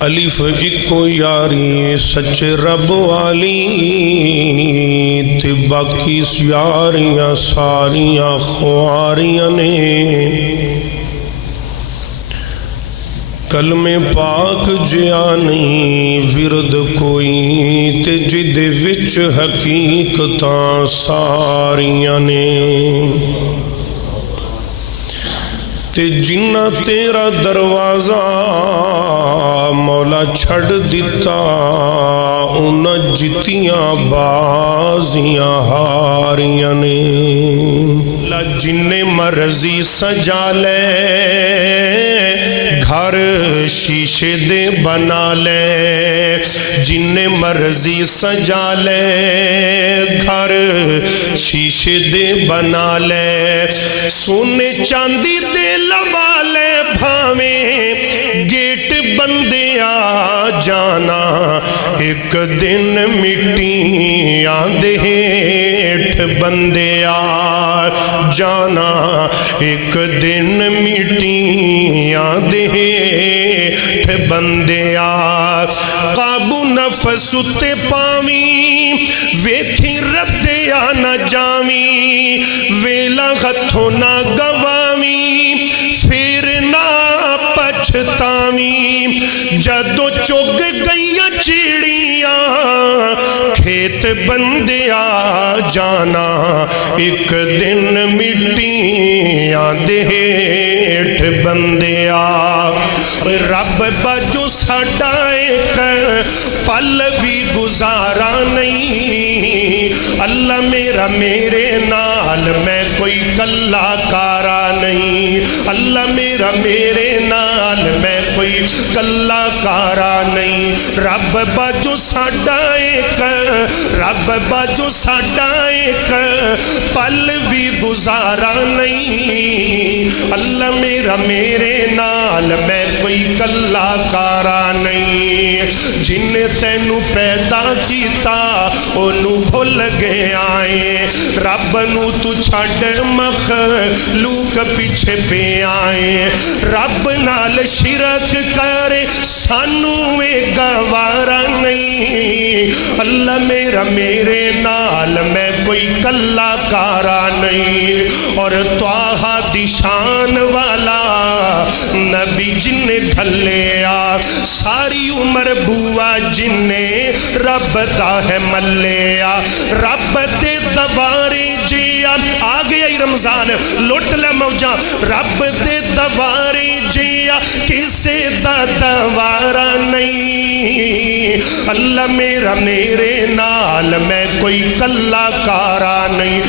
الف اکو یاری سچے رب والی تے باقی یاریاں ساریاں خواریاں نے کلمے پاک جیا نہیں ورد کوئی تے جد وچ حقیقتاں ساریاں نے تے جنہ تیرا دروازہ مولا چھڑ دیتا انہ جتیاں بازیاں ہاریاں نے جن مرضی سجا لے گھر شیشے دے بنا لے جن مرضی سجا لے گھر شیشے دے بنا لے سونے چاندی دے لوا لے بھاویں گیٹ بندے آ جانا ایک دن مٹیاں دے ہیٹھ بندے آ جانا ایک دن مٹیاں دے ہیٹھ بندے آ قابو نفس تے پاویں ویکھی ردیا نہ جاویں ویلا ہتھوں نہ گواویں پھر نہ پچھتاویں جدو چگ گئیاں چیڑیاں کھیت بندے آ جانا ایک دن مٹیاں دے ہیٹھ بندے آ رب باجو ساڈا ایک پل بھی گزارا نہیں اللہ میرا میرے نال میں کوئی کلا کارا نہیں اللہ میرا میرے نال میں کوئی کلا کارا نہیں رب باجو ساڈا ایک رب باجو ساڈا ایک پل بھی گزارا نہیں اللہ میرا میرے نال میں کوئی کلا کارا نہیں جن تینو پیدا کیتا انو بھول گئے آئے رب نو تو چھڑ مخلوق پیچھے پہ آئے رب نال شرک کرے سانو گوارا نہیں اللہ میرا میرے نال میں کوئی کلا کارا نہیں اور طٰہٰ دی شان والا نبی جن گھلے آ ساری عمر بوا جن رب دا ہے ملے آ رب دے دوارے جیا آ گیا ہی رمضان لٹ لے موجاں رب دے دوارے جیا کسے دا دوارا نہیں اللہ میرا میرے نال میں کوئی کلا کارا نہیں